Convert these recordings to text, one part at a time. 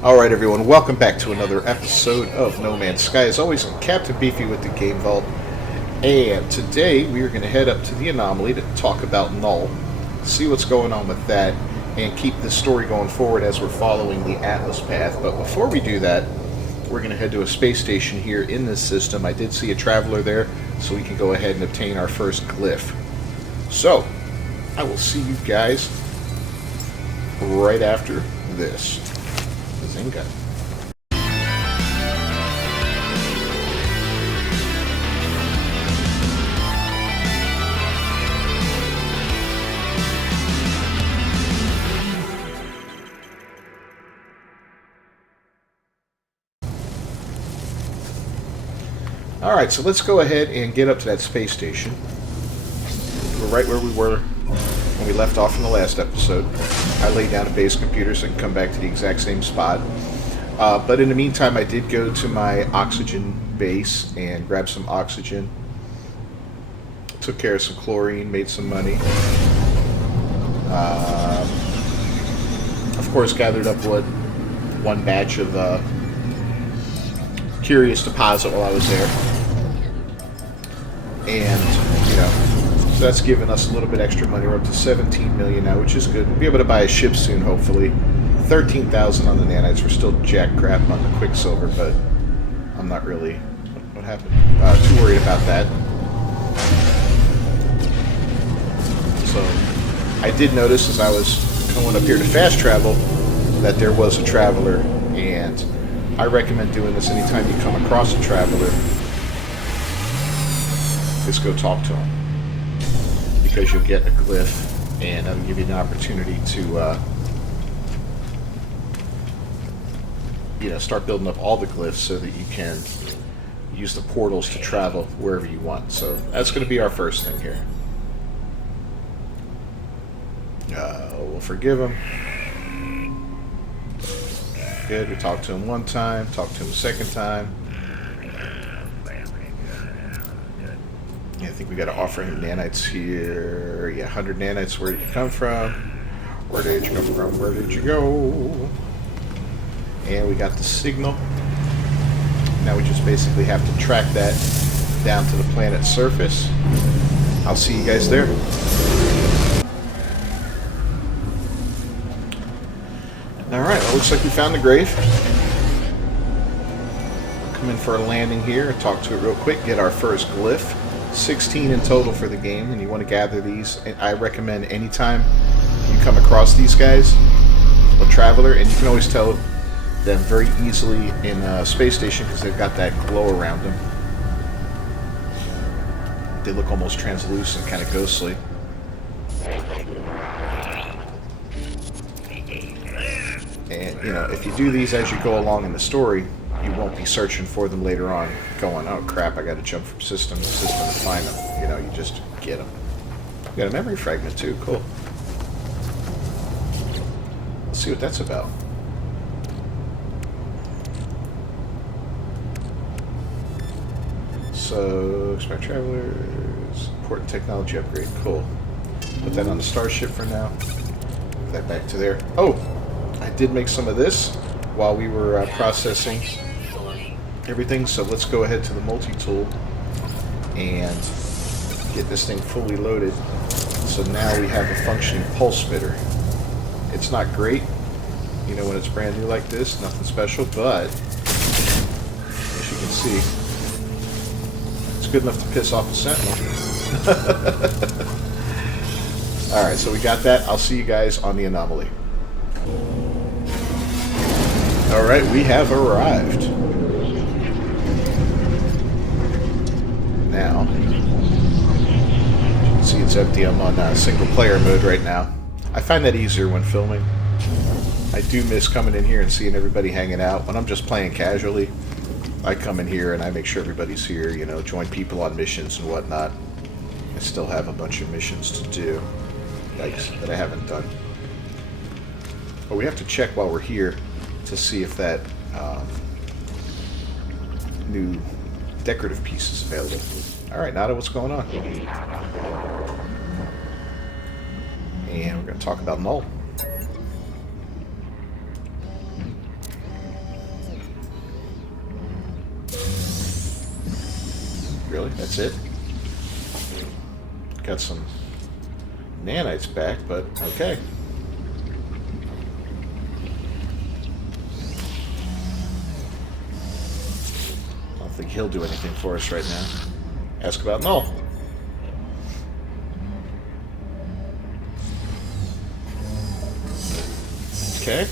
Alright everyone, welcome back to another episode of No Man's Sky. As always, I'm Captain Beefy with the Game Vault, and today we are going to head up to the Anomaly to talk about Null, see what's going on with that, and keep this story going forward as we're following the Atlas path. But before we do that, we're going to head to a space station here in this system. I did see a traveler there, so we can go ahead and obtain our first glyph. So, I will see you guys right after this. Zinga. Alright, so let's go ahead and get up to that space station. We're right where we were when we left off in the last episode. I laid down a base computer so I can come back to the exact same spot. But in the meantime, I did go to my oxygen base and grab some oxygen. Took care of some chlorine, made some money. Of course, gathered up one batch of curious deposit while I was there. And, you know, so that's given us a little bit extra money. We're up to 17 million now, which is good. We'll be able to buy a ship soon, hopefully. 13,000 on the nanites. We're still jack crap on the quicksilver, but I'm not really... What happened? Too worried about that. So, I did notice as I was going up here to fast travel that there was a traveler, and I recommend doing this anytime you come across a traveler. Just go talk to him, because you'll get a glyph, and that'll give you an opportunity to start building up all the glyphs so that you can use the portals to travel wherever you want. So that's going to be our first thing here. We'll forgive him. Good, we talked to him one time, talked to him a second time. Yeah, I think we got to offer him nanites here. Yeah, 100 nanites. Where did you come from? Where did you come from? Where did you go? And we got the signal. Now we just basically have to track that down to the planet's surface. I'll see you guys there. Alright, well, looks like we found the grave. Come in for a landing here, talk to it real quick, get our first glyph. 16 in total for the game, and you want to gather these. And I recommend anytime you come across these guys, a traveler, and you can always tell them very easily in a space station because they've got that glow around them. They look almost translucent, kind of ghostly. And, you know, if you do these as you go along in the story, you won't be searching for them later on, going, oh crap, I gotta jump from system to system to find them. You know, you just get them. You got a memory fragment too, cool. Let's see what that's about. So, expect travelers, important technology upgrade, cool. Put that on the starship for now. Put that back to there. Oh, I did make some of this while we were processing everything, so let's go ahead to the multi-tool and get this thing fully loaded. So now we have a functioning pulse spitter. It's not great, you know, when it's brand new like this, nothing special, but as you can see, it's good enough to piss off a Sentinel. Alright, so we got that. I'll see you guys on the Anomaly. Alright, we have arrived. Now, you can see it's empty. I'm on single player mode right now. I find that easier when filming. I do miss coming in here and seeing everybody hanging out. When I'm just playing casually, I come in here and I make sure everybody's here, you know, join people on missions and whatnot. I still have a bunch of missions to do, yikes, that I haven't done. But we have to check while we're here to see if that new decorative piece is available. Alright, Nada, what's going on? And we're going to talk about Null. really. That's it. Got some nanites back, but okay. I don't think he'll do anything for us right now. Ask about Null. Okay.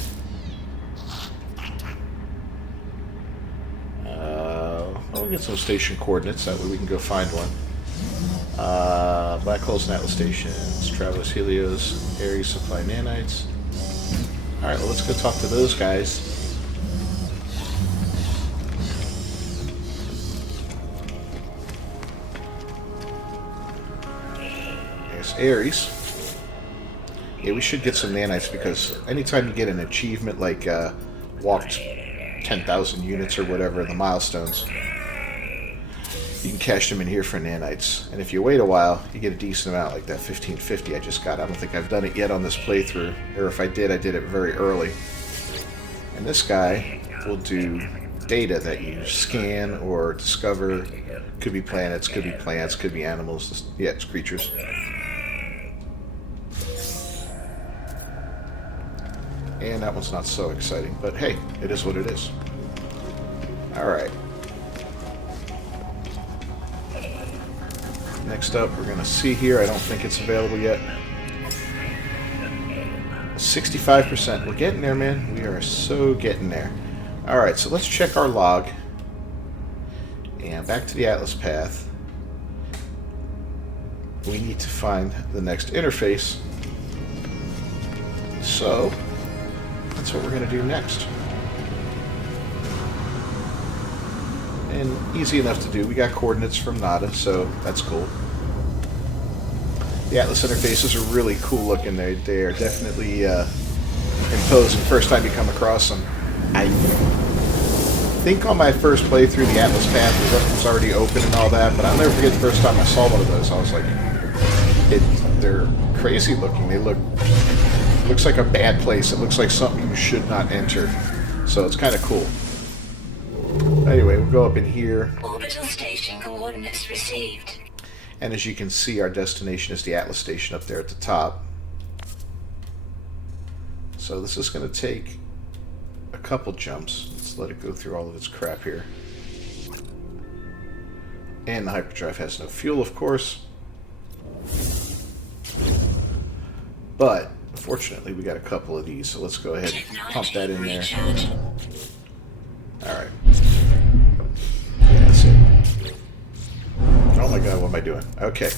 We'll get some station coordinates, that way we can go find one. Black holes and Atlas stations, Travelers Helios, Ares supply nanites. Alright, well, let's go talk to those guys. There's Ares. Yeah, we should get some nanites because anytime you get an achievement like walked 10,000 units or whatever, the milestones, you can cash them in here for nanites. And if you wait a while, you get a decent amount, like that 1550 I just got. I don't think I've done it yet on this playthrough, or if I did it very early. And this guy will do data that you scan or discover. Could be planets, could be plants, could be animals. Yeah, it's creatures. And that one's not so exciting, but hey, it is what it is. Alright. Next up, we're going to see here. I don't think it's available yet. 65%. We're getting there, man. We are so getting there. Alright, so let's check our log. And back to the Atlas path. We need to find the next interface. So, that's what we're going to do next. And easy enough to do. We got coordinates from Nada, so that's cool. The Atlas interfaces are really cool looking. They are definitely imposing first time you come across them. I think on my first playthrough the Atlas path was already open and all that, but I'll never forget the first time I saw one of those. I was like, they're crazy looking. It looks like a bad place. It looks like something you should not enter. So it's kind of cool. Anyway, we'll go up in here. Orbital station coordinates received. And as you can see, our destination is the Atlas station up there at the top. So this is going to take a couple jumps. Let's let it go through all of its crap here. And the hyperdrive has no fuel, of course. But, fortunately, we got a couple of these, so let's go ahead and pump that in there. Alright. Yeah, that's it. Oh my god, what am I doing? Okay.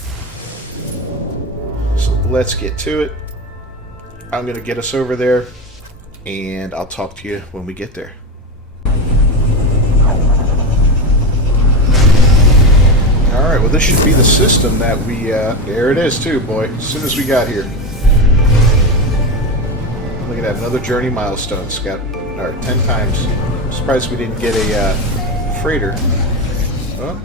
So let's get to it. I'm going to get us over there, and I'll talk to you when we get there. Alright, well this should be the system that we, there it is too, boy, as soon as we got here. Look at that, another journey milestone. Got 10 times. I'm surprised we didn't get a freighter. Huh?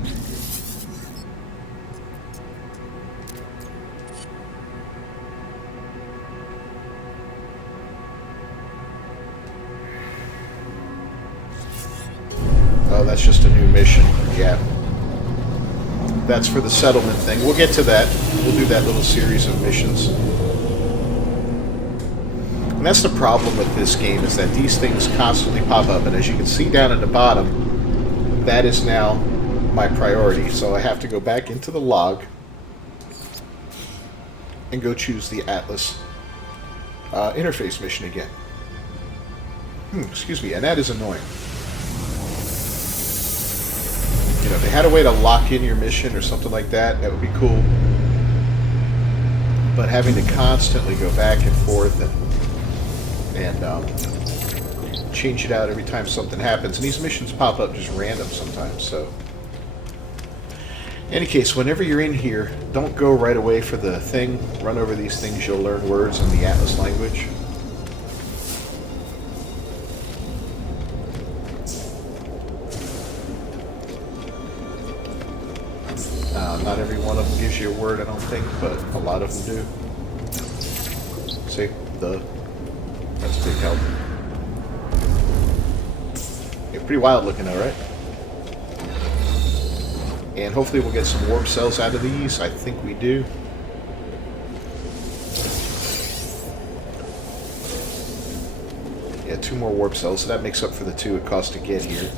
Oh, that's just a new mission. Yeah. That's for the settlement thing. We'll get to that. We'll do that little series of missions. And that's the problem with this game, is that these things constantly pop up. And as you can see down at the bottom, that is now my priority. So I have to go back into the log and go choose the Atlas interface mission again. Excuse me, and that is annoying. You know, if they had a way to lock in your mission or something like that, that would be cool. But having to constantly go back and forth and change it out every time something happens, and these missions pop up just random sometimes. So, in any case, whenever you're in here, don't go right away for the thing. Run over these things. You'll learn words in the Atlas language. Not every one of them gives you a word, I don't think, but a lot of them do. See? That's a big help. Yeah, pretty wild looking though, right? And hopefully we'll get some warp cells out of these. I think we do. Yeah, 2 more warp cells. So that makes up for the 2 it costs to get here.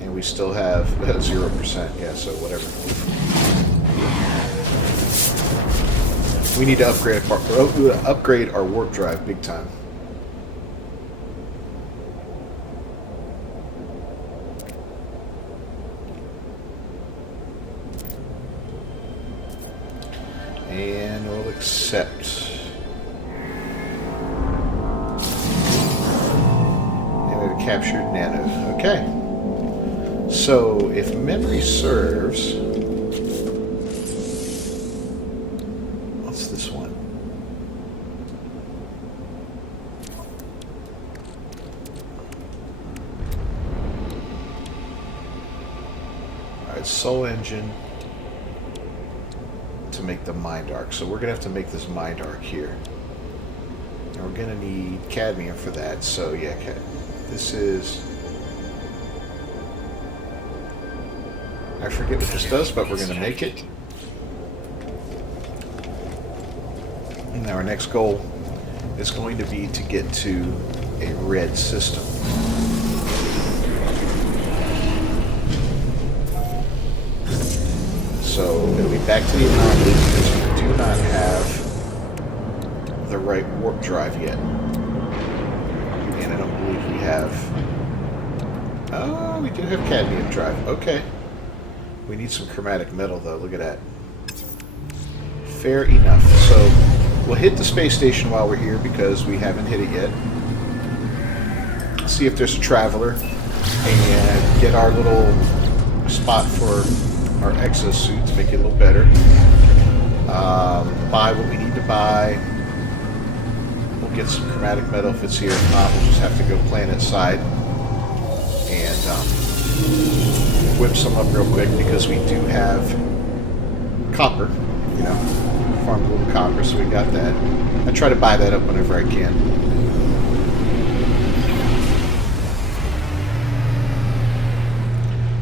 And we still have 0%. Yeah, so whatever. We need to upgrade our warp drive big time. And we'll accept. And we have captured nano. Okay. So, if memory serves, what's this one? Alright, Soul Engine to make the Mind Arc. So we're going to have to make this Mind Arc here. And we're going to need cadmium for that. So yeah, this is... I forget what this does, but we're going to make it. And now our next goal is going to be to get to a red system. So it'll be back to the anomaly because we do not have the right warp drive yet. And I don't believe we have... Oh, we do have cadmium drive. Okay. We need some chromatic metal, though. Look at that. Fair enough. So we'll hit the space station while we're here because we haven't hit it yet. See if there's a traveler and get our little spot for our exosuit to make it a little better. Buy what we need to buy. We'll get some chromatic metal if it's here. If not, we'll just have to go planet side and whip some up real quick because we do have copper. You know, farm a little copper, so we got that. I try to buy that up whenever I can.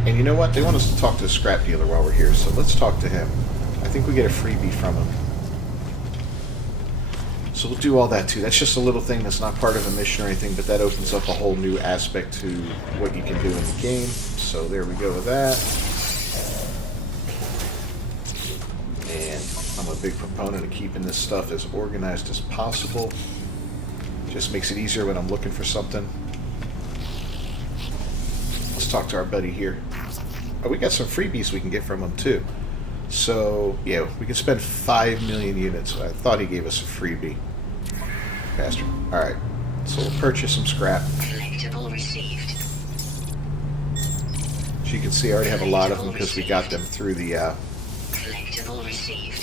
And you know what? They want us to talk to a scrap dealer while we're here, so let's talk to him. I think we get a freebie from him. So we'll do all that too. That's just a little thing that's not part of a mission or anything, but that opens up a whole new aspect to what you can do in the game. So there we go with that. And I'm a big proponent of keeping this stuff as organized as possible. Just makes it easier when I'm looking for something. Let's talk to our buddy here. Oh, we got some freebies we can get from him too. So, yeah, we can spend 5 million units. I thought he gave us a freebie. Bastard. Alright, so we'll purchase some scrap. Collectible received. As you can see, I already have a lot of them because we got them through the... Collectible received.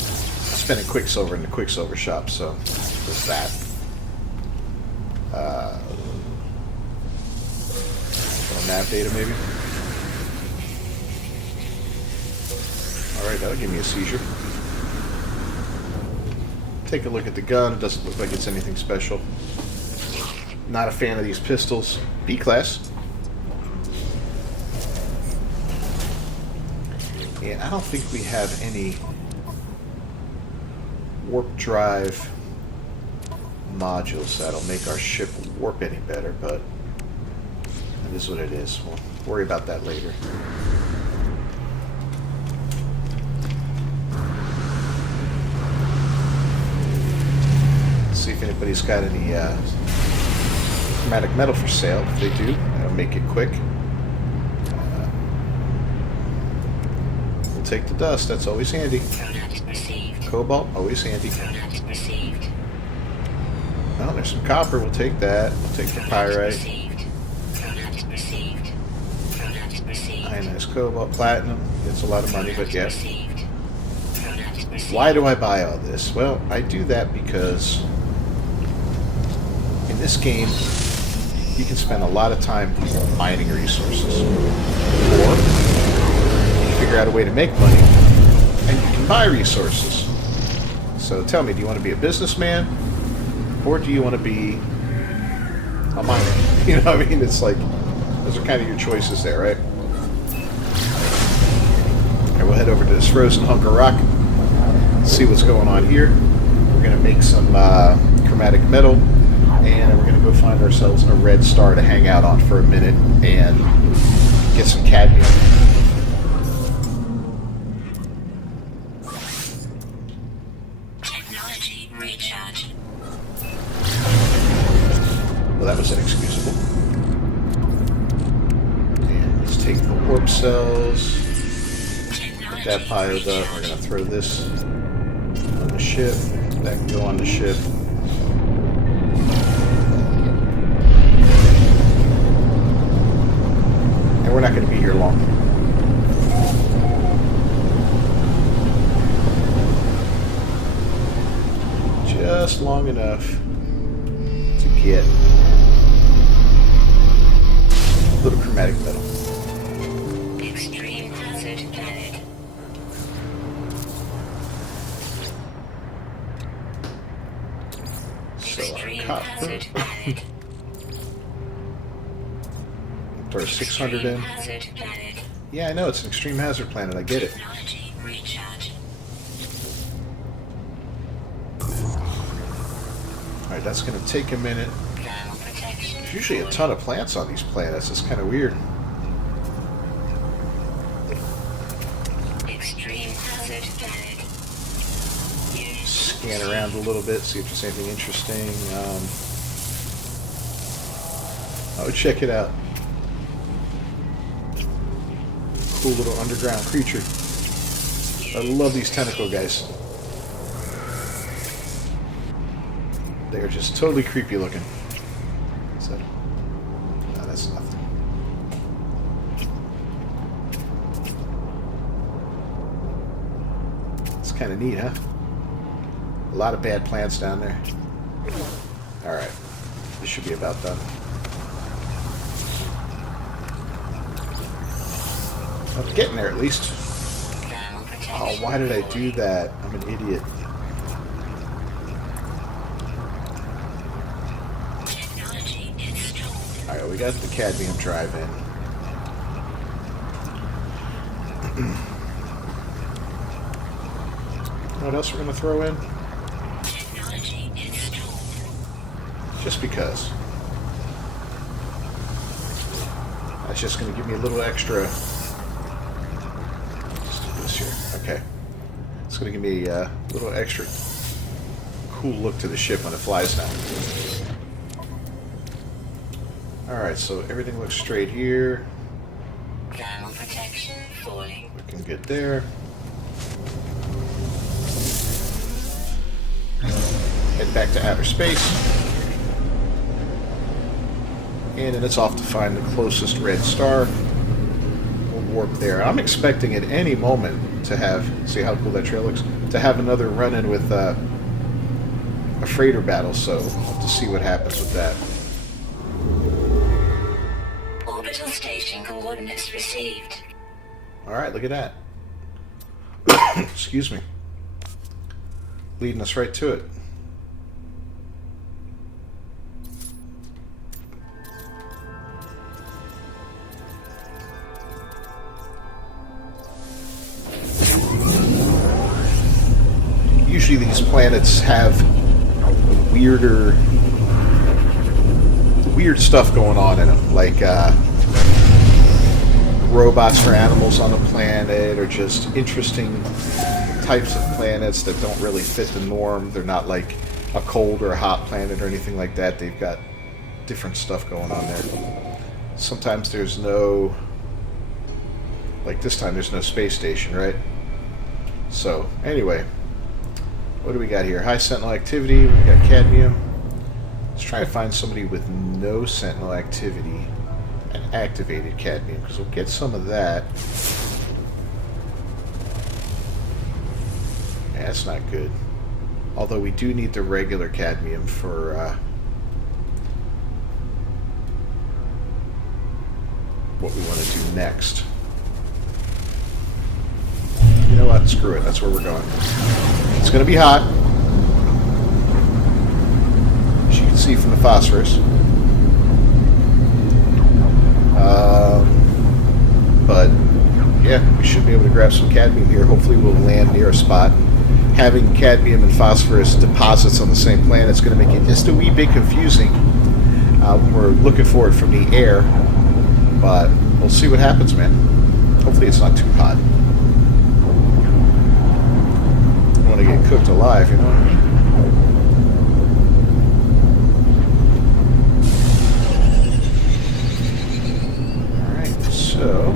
Spending Quicksilver in the Quicksilver shop, so there's that. Nav data, maybe? Alright, that'll give me a seizure. Take a look at the gun. It doesn't look like it's anything special. Not a fan of these pistols. B-class. And I don't think we have any warp drive modules that'll make our ship warp any better, but it is what it is. We'll worry about that later. See if anybody's got any chromatic metal for sale. If they do, I'll make it quick. We'll take the dust. That's always handy. Cobalt, always handy. Oh, there's some copper. We'll take that. We'll take the pyrite. Ionized cobalt, platinum. It's a lot of money, but yeah. Why do I buy all this? Well, I do that because in this game, you can spend a lot of time mining resources. Or you can figure out a way to make money, and you can buy resources. So tell me, do you want to be a businessman? Or do you want to be a miner? You know what I mean? It's like, those are kind of your choices there, right? head over to this frozen hunk of rock, see what's going on here. We're going to make some chromatic metal, and we're going to go find ourselves a red star to hang out on for a minute and get some cadmium. Technology recharge. Well, that was inexcusable. And let's take the warp cells. Get that piled up. We're going to throw this on the ship. That can go on the ship. And we're not going to be here long. Just long enough to get a little chromatic metal. Extreme hazard planet. So Extreme our hazard copper. planet. Throw 600 in. Hazard planet. Yeah, I know, it's an extreme hazard planet. I get it. Technology recharge. Alright, that's going to take a minute. Thermal protection. There's usually a ton of plants on these planets. It's kind of weird. Extreme hazard planet. Unit Scan around a little bit, see if there's anything interesting. Oh, check it out. Cool little underground creature. I love these tentacle guys. They're just totally creepy looking. So, no, that's nothing. It's kind of neat, huh? A lot of bad plants down there. Alright. This should be about done. I'm getting there at least. thermal protection. Oh, why did I do that? I'm an idiot. Technology installed. Alright, we got the cadmium drive in. What else we're going to throw in? Technology installed. Just because. That's just going to give me a little extra. Let's do this here. Okay. It's going to give me a little extra cool look to the ship when it flies now. Alright, so everything looks straight here. Thermal protection falling. Looking good there. Head back to outer space. And then it's off to find the closest red star. We'll warp there. I'm expecting at any moment to have, see how cool that trail looks, to have another run-in with a freighter battle, so we'll have to see what happens with that. Orbital station coordinates received. Alright, look at that. Excuse me. Leading us right to it. Usually these planets have weird stuff going on in them, like robots for animals on the planet, or just interesting types of planets that don't really fit the norm. They're not like a cold or a hot planet or anything like that. They've got different stuff going on there. Sometimes there's no, like this time there's no space station, right? So anyway, what do we got here? High Sentinel activity. We got cadmium. Let's try to find somebody with no Sentinel activity and activated cadmium, because we'll get some of that. Yeah, that's not good. Although we do need the regular cadmium for what we want to do next. You know what? Screw it. That's where we're going. It's going to be hot. As you can see from the phosphorus. But, yeah, we should be able to grab some cadmium here. Hopefully we'll land near a spot. Having cadmium and phosphorus deposits on the same planet is going to make it just a wee bit confusing when we're looking for it from the air. But we'll see what happens, man. Hopefully it's not too hot. I don't want to get cooked alive, you know what I mean? So,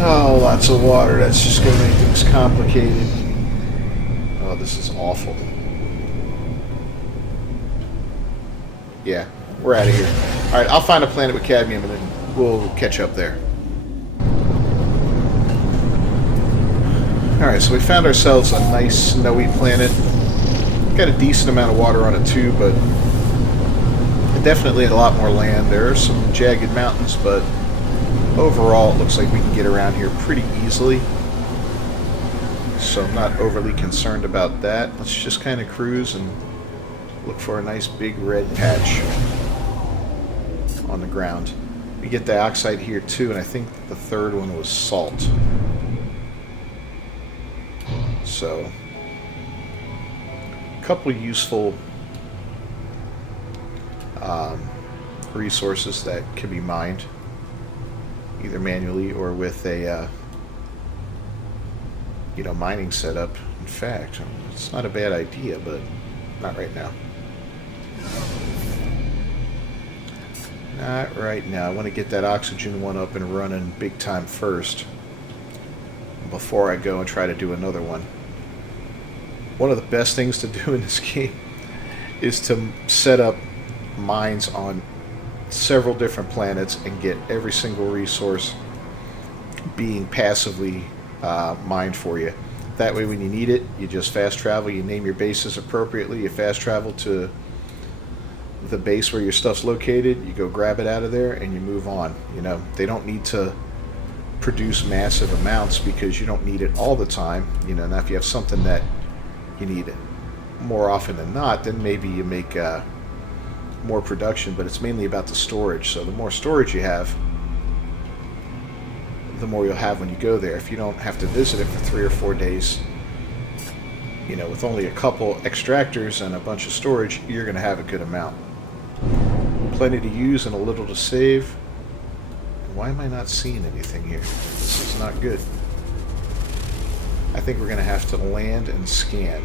oh, lots of water. That's just going to make things complicated. Oh, this is awful. Yeah, we're out of here. All right, I'll find a planet with cadmium and then we'll catch up there. All right, so we found ourselves a nice snowy planet. Got a decent amount of water on it too, but definitely a lot more land. There are some jagged mountains, but overall it looks like we can get around here pretty easily. So I'm not overly concerned about that. Let's just kind of cruise and look for a nice big red patch on the ground. We get dioxide here too, and I think the third one was salt. So couple useful resources that can be mined either manually or with a mining setup. In fact, it's not a bad idea, but not right now. Not right now. I want to get that oxygen one up and running big time first before I go and try to do another one. One of the best things to do in this game is to set up mines on several different planets and get every single resource being passively mined for you. That way when you need it, you just fast travel, you name your bases appropriately, you fast travel to the base where your stuff's located, you go grab it out of there and you move on. You know, they don't need to produce massive amounts because you don't need it all the time. You know, now if you have something that you need it more often than not, then maybe you make more production, but it's mainly about the storage. So the more storage you have, the more you'll have when you go there. If you don't have to visit it for 3 or 4 days, you know, with only a couple extractors and a bunch of storage, you're going to have a good amount. Plenty to use and a little to save. Why am I not seeing anything here? This is not good. I think we're going to have to land and scan.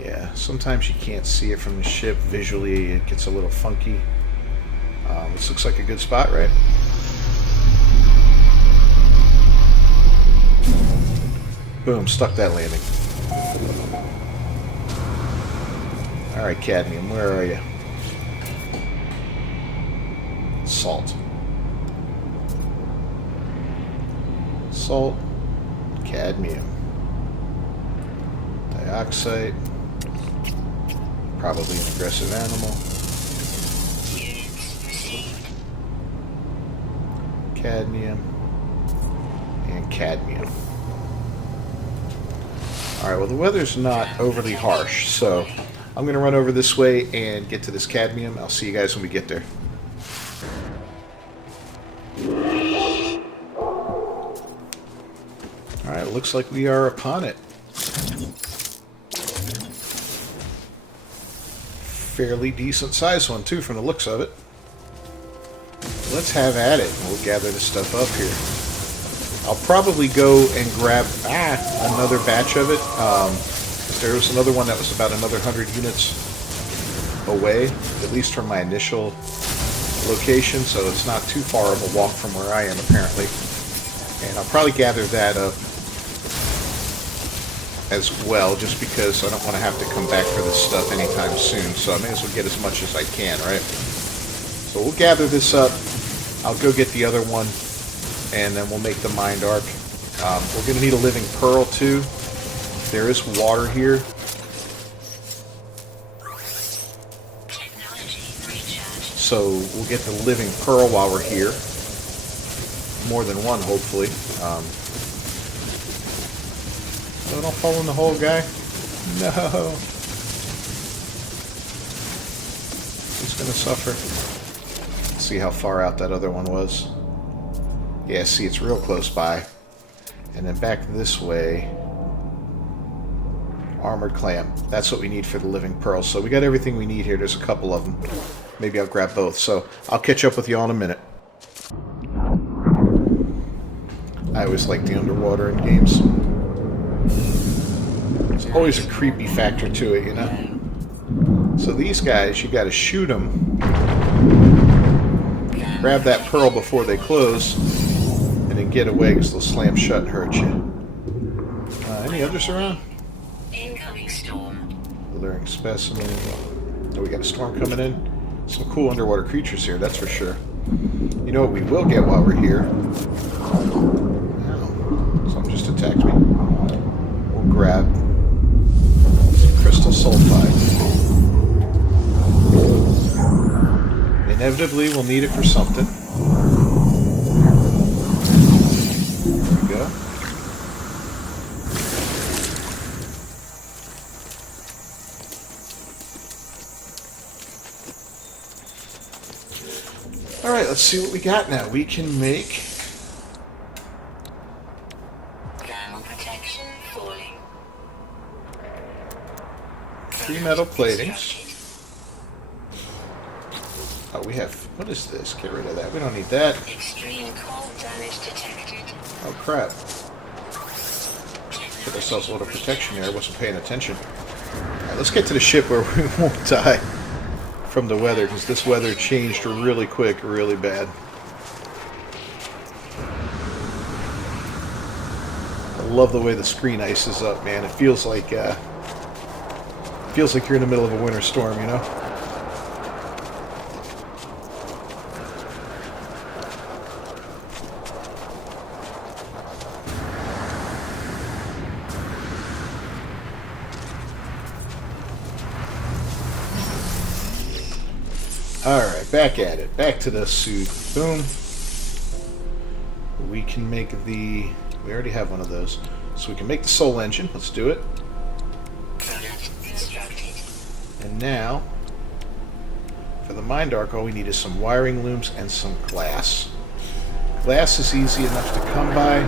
Yeah, sometimes you can't see it from the ship. Visually, it gets a little funky. This looks like a good spot, right? Boom, stuck that landing. Alright, cadmium, where are you? Salt. Salt, cadmium, dioxide, probably an aggressive animal. Cadmium and cadmium. Alright, well the weather's not overly harsh, so I'm going to run over this way and get to this cadmium. I'll see you guys when we get there. Alright, it looks like we are upon it. Fairly decent sized one too from the looks of it. Let's have at it. We'll gather this stuff up here. I'll probably go and grab another batch of it. There was another one that was about another 100 units away, at least from my initial location, so it's not too far of a walk from where I am apparently. And I'll probably gather that up as well, just because I don't want to have to come back for this stuff anytime soon, so I may as well get as much as I can, right? So we'll gather this up. I'll go get the other one, and then we'll make the mind arc. We're going to need a living pearl too. There is water here. So we'll get the living pearl while we're here. More than one, hopefully. Oh, don't fall in the hole, guy. No. He's gonna suffer. Let's see how far out that other one was. Yeah, see, it's real close by. And then back this way. Armored clam. That's what we need for the living pearl. So we got everything we need here. There's a couple of them. Maybe I'll grab both. So I'll catch up with you all in a minute. I always like the underwater in games. There's always a creepy factor to it, you know? So these guys, you got to shoot them. Grab that pearl before they close. And then get away because they'll slam shut and hurt you. Any others around? Incoming storm. Alluring specimen. Oh, we got a storm coming in. Some cool underwater creatures here, that's for sure. You know what we will get while we're here? Oh, something just attacked me. We'll grab some crystal sulfide. Inevitably, we'll need it for something. There we go. Alright, let's see what we got now. We can make Thermal protection falling. 3 metal platings. Oh, we have... What is this? Get rid of that. We don't need that. Extreme cold damage detected. Oh, crap. Get ourselves a little protection there. I wasn't paying attention. Alright, let's get to the ship where we won't die from the weather, because this weather changed really quick, really bad. I love the way the screen ices up, man. It feels like you're in the middle of a winter storm, you know? Alright, back at it. Back to the suit. Boom. We can make the... We already have one of those. So we can make the soul engine. Let's do it. Product constructed. And now, for the mind arc, all we need is some wiring looms and some glass. Glass is easy enough to come by.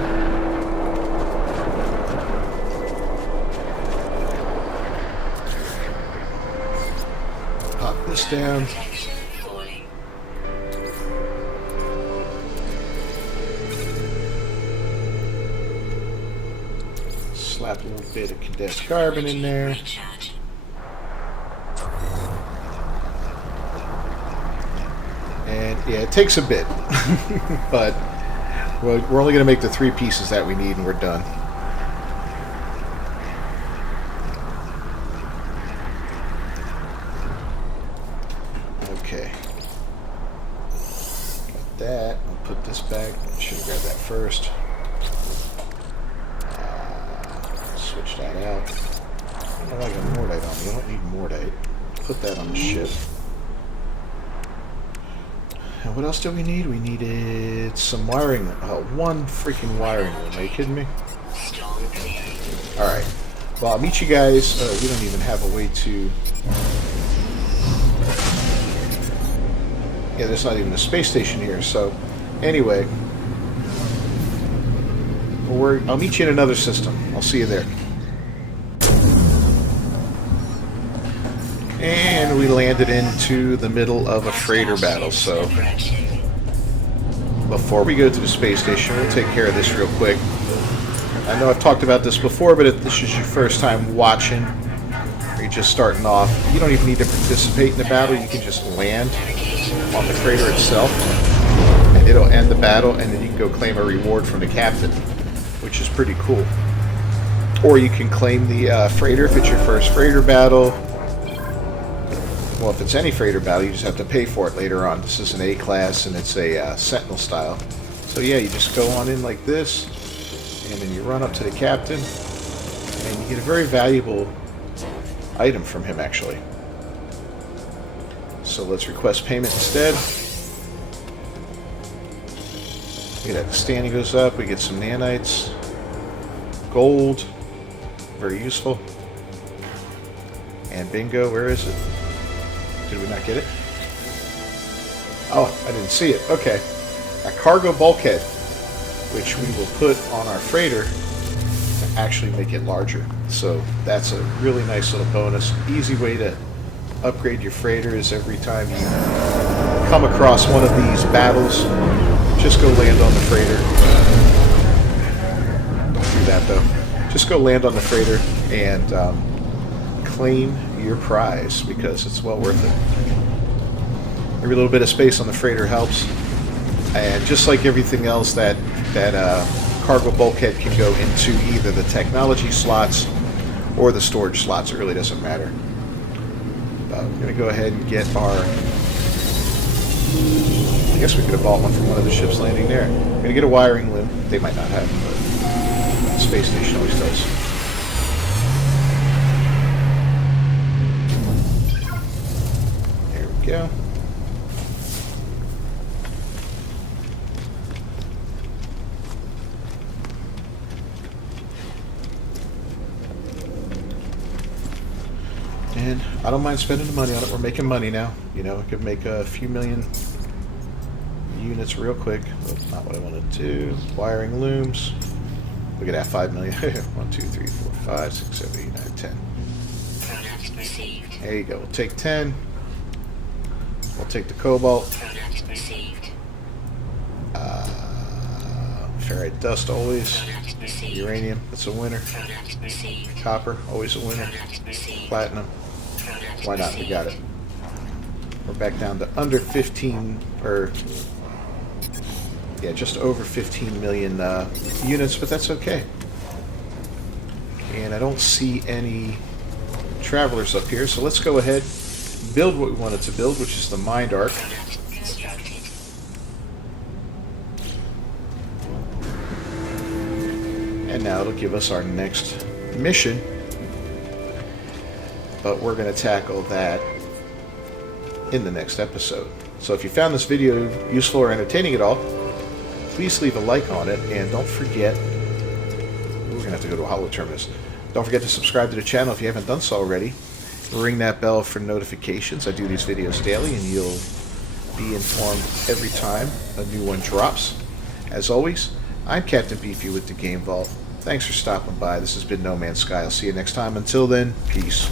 Pop this down. Protection falling. Slap a little bit of condensed carbon in there. Recharge. And yeah, it takes a bit. But we're only going to make the 3 pieces that we need and we're done. Okay. Got that. I'll put this back. Should have grabbed that first. Switch that out. I don't know why I got Mordite on me. I don't need Mordite. Put that on the ship. And what else do we need? We needed some wiring. One freaking wiring room. Are you kidding me? Storm clearing. Alright. Well, I'll meet you guys. We don't even have a way to... Yeah, there's not even a space station here. So, anyway. I'll meet you in another system. I'll see you there. And we landed into the middle of a freighter battle, so before we go to the space station, we'll take care of this real quick. I know I've talked about this before, but if this is your first time watching, or you're just starting off, you don't even need to participate in the battle. You can just land on the freighter itself, and it'll end the battle, and then you can go claim a reward from the captain, which is pretty cool. Or you can claim the freighter if it's your first freighter battle. Well, if it's any freighter battle, you just have to pay for it later on. This is an A-class, and it's a Sentinel style. So yeah, you just go on in like this, and then you run up to the captain, and you get a very valuable item from him, actually. So let's request payment instead. Look at that, the standing goes up, we get some nanites, gold, Very useful. And bingo, where is it? Did we not get it? Oh, I didn't see it. Okay. A cargo bulkhead, which we will put on our freighter to actually make it larger. So that's a really nice little bonus. Easy way to upgrade your freighter is every time you come across one of these battles, just go land on the freighter. Don't do that though. Just go land on the freighter and claim your prize because it's well worth it. Every little bit of space on the freighter helps. And just like everything else, that cargo bulkhead can go into either the technology slots or the storage slots. It really doesn't matter. We're going to go ahead and get our... I guess we could have bought one from one of the ships landing there. We're going to get a wiring loom. They might not have, but the space station always does. There we go. And I don't mind spending the money on it. We're making money now. You know, I could make a few million units real quick. That's not what I wanted to do. Wiring looms. Look at that, 5 million. 1, 2, 3, 4, 5, 6, 7, 8, 9, 10. Product received. There you go. We'll take 10. We'll take the cobalt. Product received. Ferrite dust always. Product received. Uranium, that's a winner. Product received. Copper, always a winner. Product received. Platinum. Product Why not? We received. got it. We're back down to under 15, or yeah, just over 15 million units, but that's okay. And I don't see any travelers up here, so let's go ahead, build what we wanted to build, which is the Mind Arc. Product constructed. And now it'll give us our next mission, but we're going to tackle that in the next episode. So if you found this video useful or entertaining at all, please leave a like on it, and don't forget, we're going to have to go to a holo terminus. Don't forget to subscribe to the channel if you haven't done so already. Ring that bell for notifications. I do these videos daily, and you'll be informed every time a new one drops. As always, I'm Captain Beefy with the Game Vault. Thanks for stopping by. This has been No Man's Sky. I'll see you next time. Until then, peace.